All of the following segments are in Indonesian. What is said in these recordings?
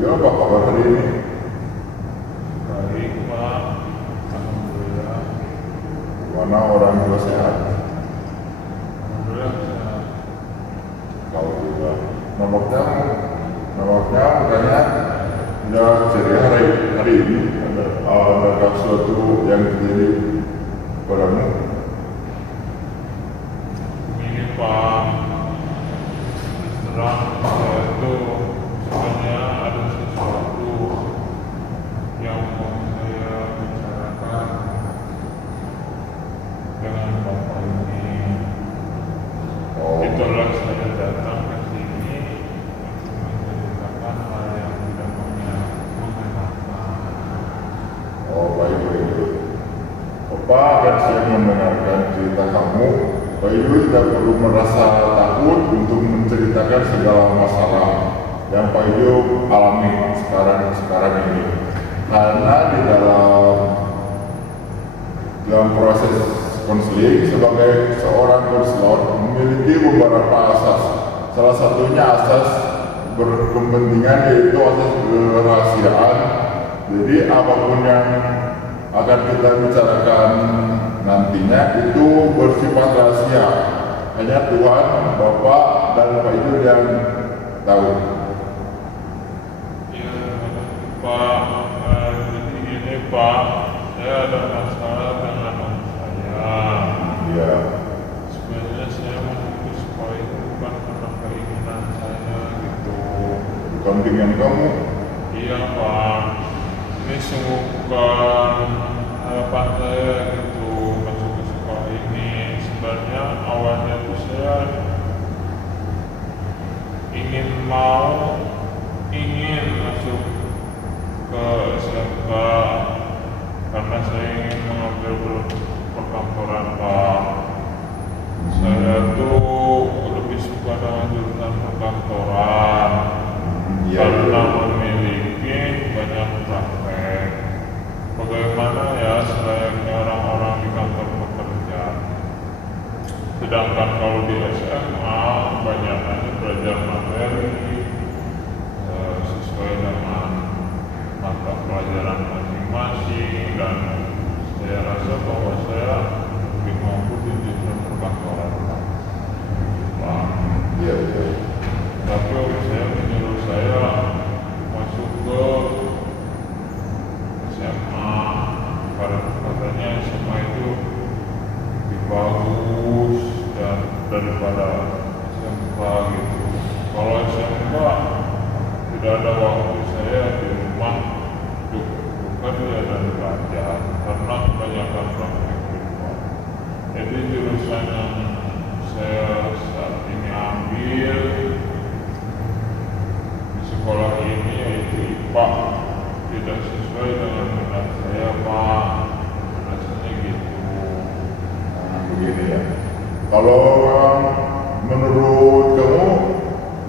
Iya, apa kabar hari ini? Baik, Pak. Alhamdulillah. Mana orang tua sehat? Alhamdulillah sehat. Kalau juga nampaknya bukannya udah ceria hari ini ada sesuatu yang terjadi padamu. Ini Pak, terus terang saya itu sebenarnya ada sesuatu yang mau saya bicarakan dengan Bapak ini. Oh, Itulah saya datang ke sini untuk menceritakan hal yang tidak mengenakan. baik. Bapak akan siap mendengarkan cerita kamu. Pak Ibu tidak perlu merasa takut untuk menceritakan segala masalah yang Pak Ibu alami sekarang ini. Karena di dalam proses konseling sebagai seorang konselor memiliki beberapa asas. Salah satunya asas berkepentingan, yaitu asas kerahasiaan. Jadi apapun yang akan kita bicarakan nantinya itu bersifat rahasia. Hanya Tuhan, Bapak, dan Pak Ibu yang tahu. Ya, Pak, jadi gini Pak, saya ada masalah dengan om saya. Ya, Sebenarnya saya memutus sekolah itu bukan karena keinginan saya gitu. bukan dengan kamu. Iya Pak, ini sungguh bukan harapan saya gitu masuk ke sekolah ini. Sebenarnya awalnya tuh saya ingin masuk ke SMK karena saya ingin mengambil perkantoran Pak. Saya tuh lebih suka dengan jurusan perkantoran Iya, karena memiliki banyak praktek. Bagaimana ya selayaknya orang-orang di kantor bekerja. Sedangkan kalau di SMA banyaknya belajar materi sesuai dengan mata pelajaran masing-masing, dan saya rasa bahwa saya lebih mampu di jurusan perkantoran Pak. iya. Tapi om saya menyuruh saya masuk ke SMA karena katanya SMA itu lebih bagus dan daripada SMK gitu. Kalau SMK tidak ada waktu saya di rumah untuk bekerja dan belajar karena kebanyakan praktek di rumah. Jadi jurusan yang saya saat ini ambil di sekolah ini yaitu IPA tidak sesuai dengan minat saya Pak. Rasanya gitu. Begini ya. Kalau menurut kamu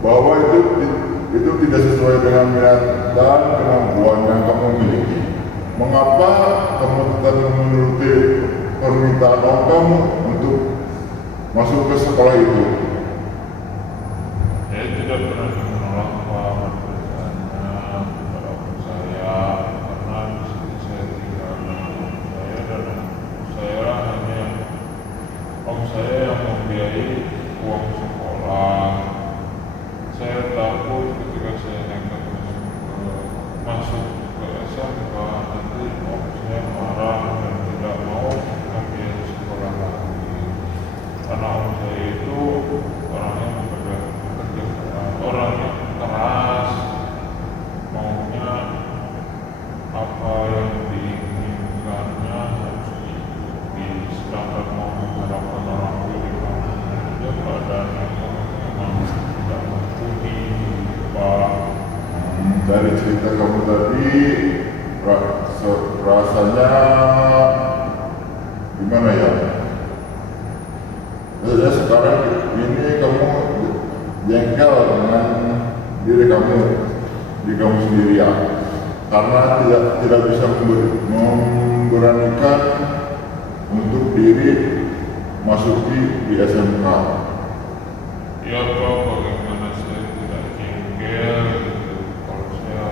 bahwa itu tidak sesuai dengan minat dan kemampuan yang kamu miliki, mengapa kamu tetap menuruti permintaan orang kamu untuk masuk ke sekolah itu? Saya tidak pernah menolak Pak pekerjaannya kepada om saya karena di sini saya tinggal dengan om saya, dan om saya hanya om saya yang membiayai uang sekolah. Saya takut ketika saya nekat masuk ke SMK nanti om saya marah dan tidak mau membiayai sekolah lagi. Karena om saya itu orangnya orangnya keras, maunya apa yang diinginkannya harus diikuti, sedangkan mau mengharapkan orang tua dia keadaannya memang tidak mumpuni Pak. Dari cerita kamu tadi rasanya gimana ya? Ya sekarang ini kamu jengkel dengan diri kamu sendiri ya, karena tidak bisa memberanikan untuk diri masuki di SMK. Ya Pak, bagaimana saya tidak jengkel gitu kalau saya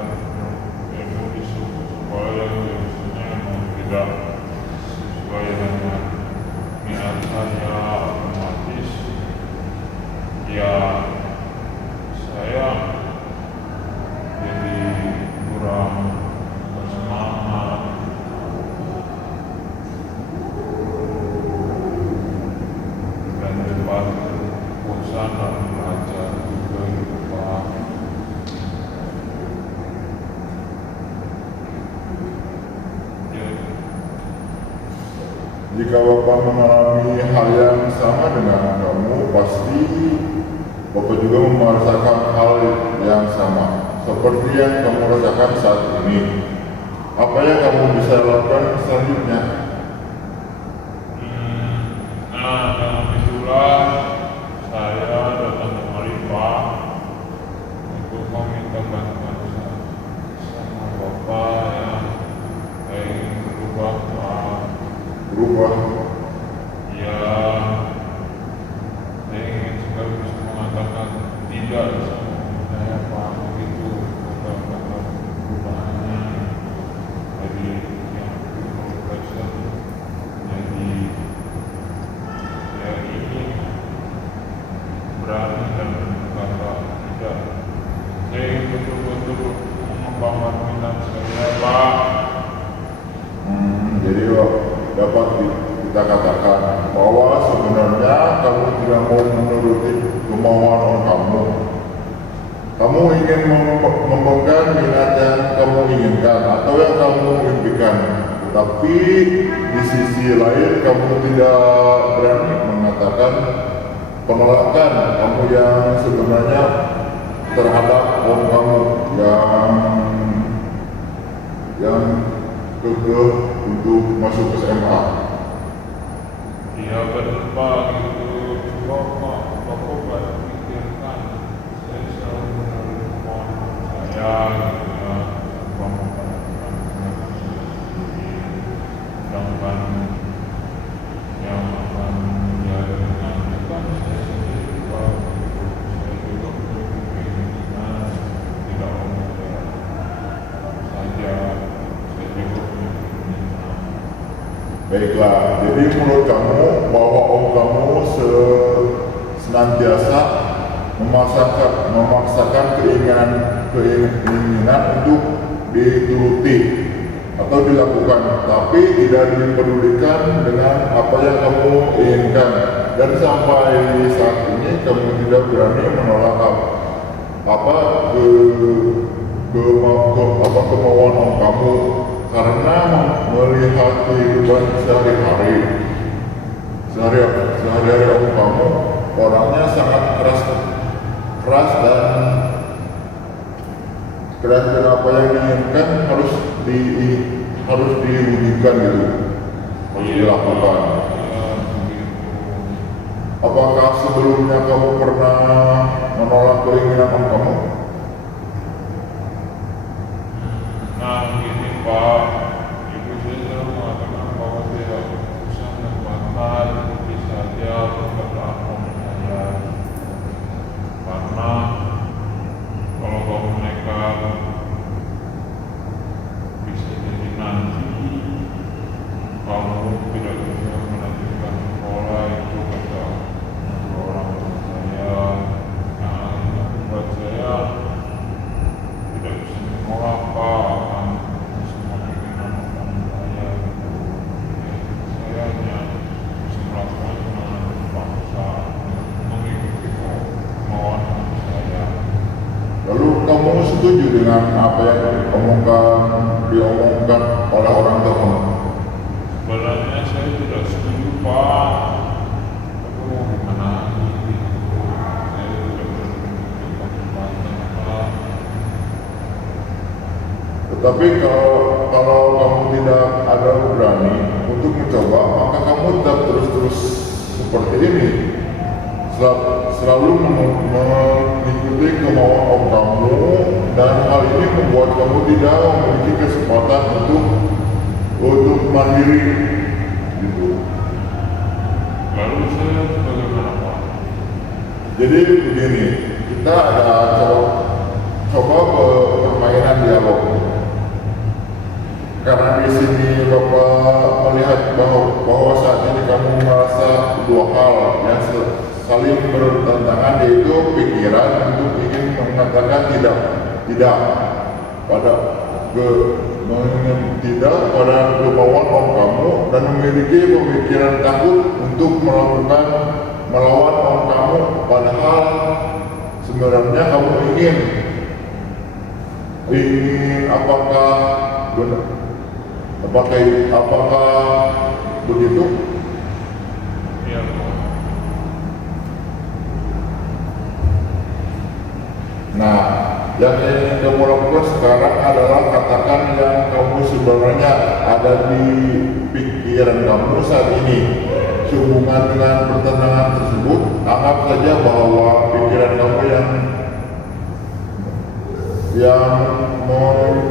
jika Bapak mengalami hal yang sama dengan kamu, pasti Bapak juga merasakan hal yang sama seperti yang kamu rasakan saat ini. Apa yang kamu bisa lakukan selanjutnya? Dalam itulah saya datang kemari Pak untuk meminta bantuan sama Bapak yang saya ingin berubah Pak. Berubah? Ya, saya ingin juga bisa mengatakan tidak sama saya Pak, begitu kata-kata perubahannya dari yang person jadi saya ingin berani dan berkata tidak. Saya ingin betul-betul mengembangkan minat saya Pak. Jadi dapat kita katakan bahwa sebenarnya kamu tidak mau menuruti kemauan orang kamu. Kamu ingin memegang minat yang kamu inginkan atau yang kamu impikan, tetapi di sisi lain kamu tidak berani mengatakan penolakan kamu yang sebenarnya terhadap orang kamu yang kekeh untuk masuk ke SMA. Iya benar Pak, gitu. Coba Pak, Bapak banyak pikirkan. Saya selalu menaruh kemauan saya, gitu ya. Bapak mengatakan sedangkan yang akan menjadi menanyakan saya sendiri Pak. Saya juga memiliki keinginan tidak mengejar saja. Saya juga memiliki keinginan. Baiklah, jadi menurut kamu bahwa om kamu senantiasa memaksakan keinginan untuk dituruti atau dilakukan, tapi tidak dipedulikan dengan apa yang kamu inginkan, dan sampai saat ini kamu tidak berani menolak kemauan om kamu karena melihat kehidupan sehari-hari om kamu orangnya sangat keras dan apa yang diinginkan harus diwujudkan gitu, harus dilakukan. Apakah sebelumnya kamu pernah menolak keinginan om kamu? Nah, gini Pak, ibu saya selalu mengatakan bahwa tidak usah membantah seperti saja perkataan om saya, karena kalau kamu nekat bisa jadi nanti kamu tidak bisa melanjutkan sekolah, itu kata kedua orang tua saya. Nah, ini membuat saya tidak bisa menolak Pak akan semua keinginan orang saya gitu. Saya hanya bisa melakukan dengan bangsa mengikuti kemauan saya. Lalu kamu setuju dengan apa yang diomongkan oleh orang tua kamu? Sebenarnya saya tidak setuju Pak, tapi mau gimana lagi gitu. Saya tidak berpikir kesempatan Pak. Tetapi kalau kamu tidak ada berani untuk mencoba, maka kamu tetap terus seperti ini, selalu mengikuti kemauan om kamu, dan hal ini membuat kamu tidak memiliki kesempatan untuk mandiri gitu. Lalu saya bagaimana Pak? Jadi begini, kita ada coba permainan dialog. Karena di sini Bapak melihat bahwa saat ini kamu merasa dua hal yang saling bertentangan, yaitu pikiran untuk ingin mengatakan tidak pada pada kemauan om kamu, dan memiliki pemikiran takut untuk melawan om kamu, padahal sebenarnya kamu ingin apakah begitu? Iya Pak. Nah, yang ingin kamu lakukan sekarang adalah katakan yang kamu sebenarnya ada di pikiran kamu saat ini. Sehubungan dengan pertentangan tersebut, anggap saja bahwa pikiran kamu yang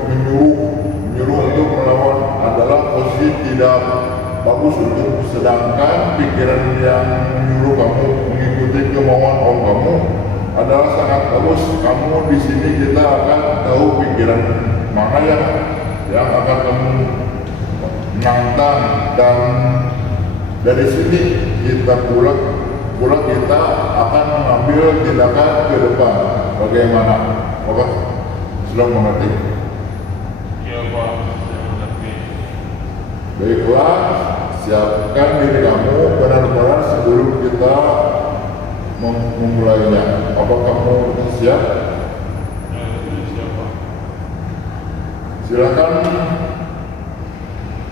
menyuruh untuk melawan adalah posisi tidak bagus untuk, sedangkan pikiran yang menyuruh kamu mengikuti kemauan om kamu adalah sangat bagus. Kamu di sini kita akan tahu pikiran mana yang akan kamu menantang, dan dari sini kita kita akan mengambil tindakan ke depan. Bagaimana? Oke, sudah mengerti? Iya Pak, saya mengerti. Baiklah, siapkan diri kamu benar-benar sebelum kita memulainya. Apa kamu siap? Ya, sudah siap Pak. Silakan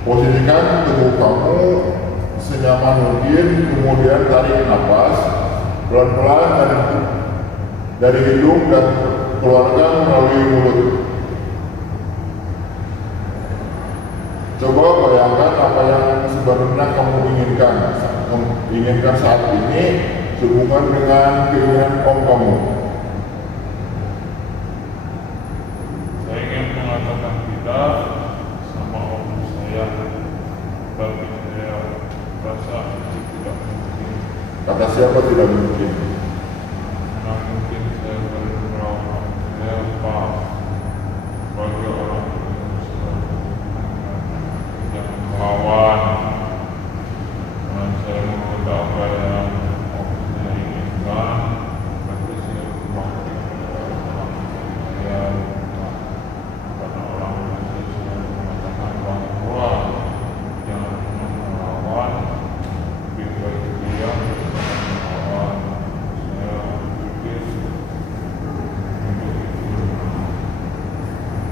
posisikan tubuh kamu senyaman mungkin, kemudian tarik nafas pelan-pelan dari hidung dan keluarkan melalui mulut. Coba bayangkan apa yang sebenarnya kamu inginkan saat ini sehubungan dengan keinginan om kamu. Saya ingin mengatakan tidak sama om saya, tapi saya rasa itu tidak mungkin. Kata siapa tidak mungkin? Karena mungkin saya baru melawan saya Pak, bagi orang yang melawan, dan saya mengikuti apa yang om saya inginkan, berarti saya berbakti kepada orang saya, karena orang saya sudah mengatakan bahwa jangan pernah melawan, lebih baik diam daripada melawan. Saya berpikir untuk itu.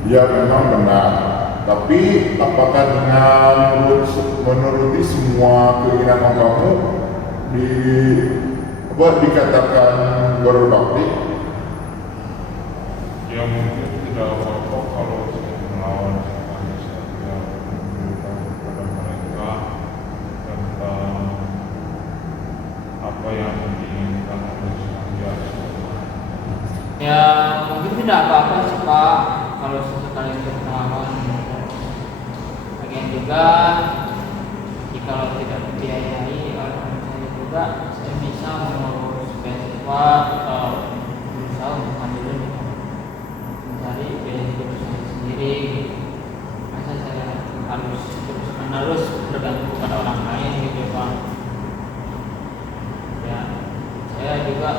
Ya memang benar. Tapi apakah dengan menuruti semua keinginan om kamu dikatakan berbakti? Ya mungkin tidak apa-apa kalau saya melawan, sekali saja memberitahu kepada mereka tentang apa yang diinginkan oleh saya. Ya mungkin tidak apa-apa sih Pak kalau sesekali untuk melawan. Lagian juga jika tidak dibiayai oleh saya juga, saya bisa mengurus beasiswa atau berusaha untuk mandiri mencari biaya hidup saya sendiri. Masa saya harus terus-menerus bergantung kepada orang lain gitu Pak. Ya saya juga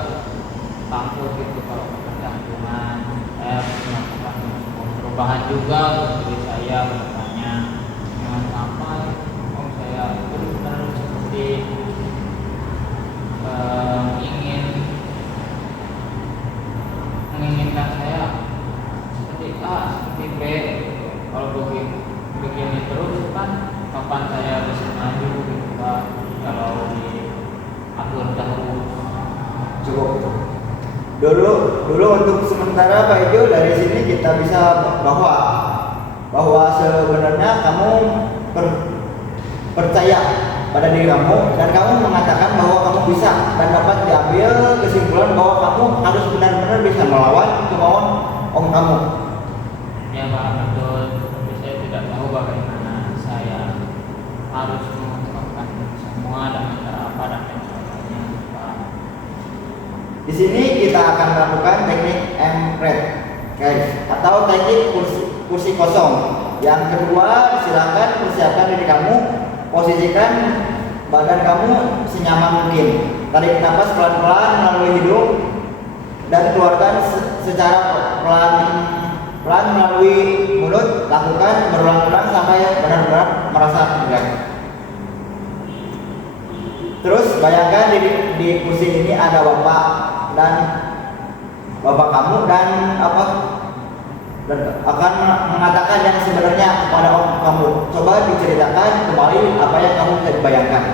takut gitu kalau ketergantungan. Saya melakukan perubahan juga untuk diri saya ke depannya. Jangan sampai saya terus-menerus seperti menginginkan saya seperti A, seperti B. Kalau begini terus kan kapan saya bisa maju gitu Pak, kalau diatur dahulu. Cukup. Dulu untuk sementara Pak Ijo, dari sini kita bisa bahwa sebenarnya kamu percaya pada diri kamu, dan kamu mengatakan bahwa kamu bisa, dan dapat diambil kesimpulan bahwa kamu harus benar-benar bisa melawan kemauan om kamu. Ya Pak, betul. Tapi saya tidak tahu bagaimana saya harus mengungkapkan semua dan cara apa dan lain sebagainya Pak. Di sini kita akan melakukan teknik M-RED, guys, atau teknik kursi kosong. Yang kedua, silakan persiapkan diri kamu, posisikan badan kamu senyaman mungkin. Tarik nafas pelan-pelan melalui hidung dan keluarkan secara pelan melalui mulut. Lakukan berulang-ulang sampai benar-benar merasa lega. Terus bayangkan di kursi ini ada bapak kamu dan dan akan mengatakan yang sebenarnya kepada om kamu. Coba diceritakan kembali apa yang kamu bisa bayangkan.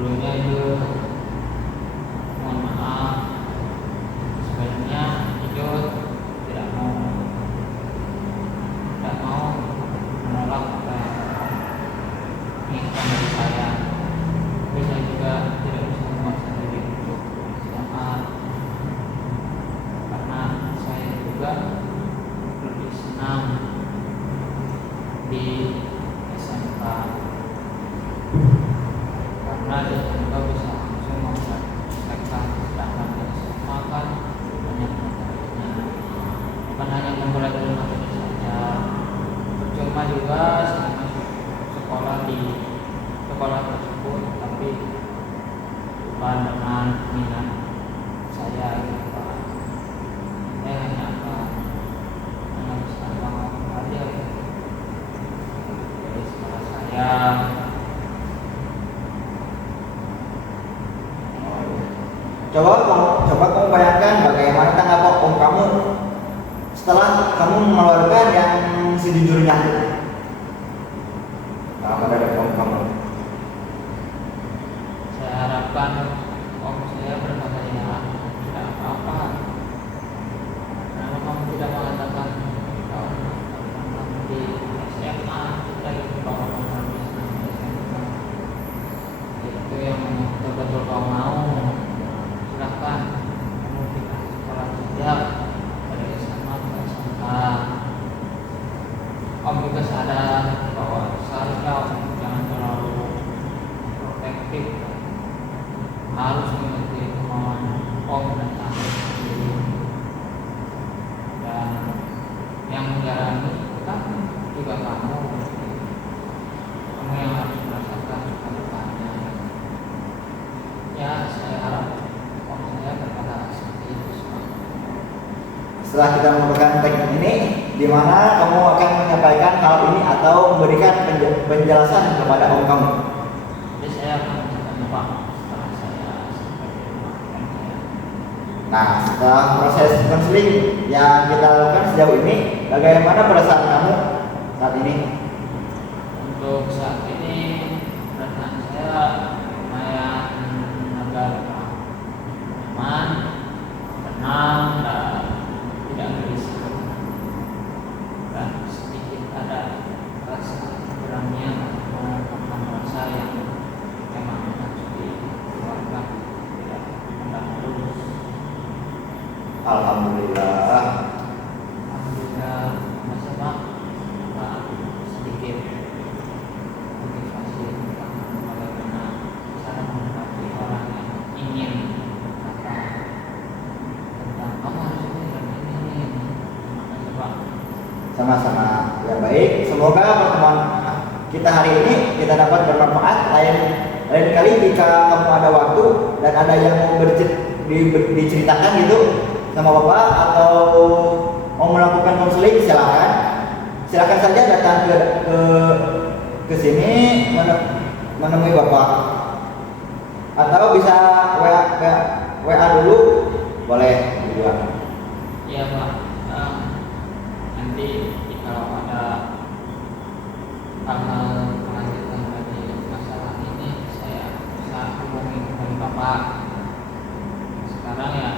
Dulunya itu mohon maaf, sebenarnya itu tidak mau menolak apa yang inginkan dari saya. Tapi saya juga tidak bisa memaksa diri untuk SMA karena saya juga lebih senang di SMK, karena di SMK bisa langsung mempraktekkan, sedangkan di SMA kan banyak materinya, bukan hanya mempelajari materi saja. Cuma juga saya masuk sekolah di sekolah tersebut, tapi bukan dengan minat saya gitu Pak. Saya hanya bisa melakukan aja dari sekolah saya. Coba kamu bayangkan bagaimana tanggapan om kamu setelah kamu mengeluarkan yang sejujurnya. Apa dari om kamu? Saya harapkan om saya berkata ya tidak apa-apa, karena kamu tidak mengatakan kalau kamu di SMA lagi kalau kamu di SMA itu yang betul-betul kau mau, silahkan kamu pindah sekolah saja dari SMA ke SMK. Om juga sadar bahwa seharusnya om jangan terlalu protektif, harus mengikuti kemauan om dan tante sendiri, dan yang menjalani kan juga kamu yang harus merasakan suka dukanya. Ya, saya harap om saya berkata seperti itu semua. Setelah kita melakukan teknik ini, di mana kamu akan menyampaikan hal ini atau memberikan penjelasan kepada om kamu? Jadi saya akan mencoba Pak setelah saya sampai di rumah om saya. Nah, setelah proses konseling yang kita lakukan sejauh ini, bagaimana perasaan kamu saat ini? Untuk saat ini perasaan saya lumayan agak nyaman, tenang, dan tidak gelisah, dan sedikit ada rasa kurangnya mengungkapkan rasa yang memang harus dikeluarkan, tidak mendahului. Alhamdulillah. Alhamdulillah, masa Pak sedikit motivasi tentang bagaimana cara menghadapi orang yang ingin berkata tentang kamu harus ini dan ini. Terima kasih Pak. Sama-sama. Ya baik, semoga pertemuan kita hari ini kita dapat bermanfaat. Lain kali jika kamu ada waktu dan ada yang mau diceritakan gitu sama Bapak atau mau melakukan konseling, silakan saja datang ke sini menemui Bapak, atau bisa WA dulu boleh juga. Iya Pak. Nanti kalau ada hal kelanjutan dari masalah ini saya bisa hubungi dengan Bapak. Sekarang ya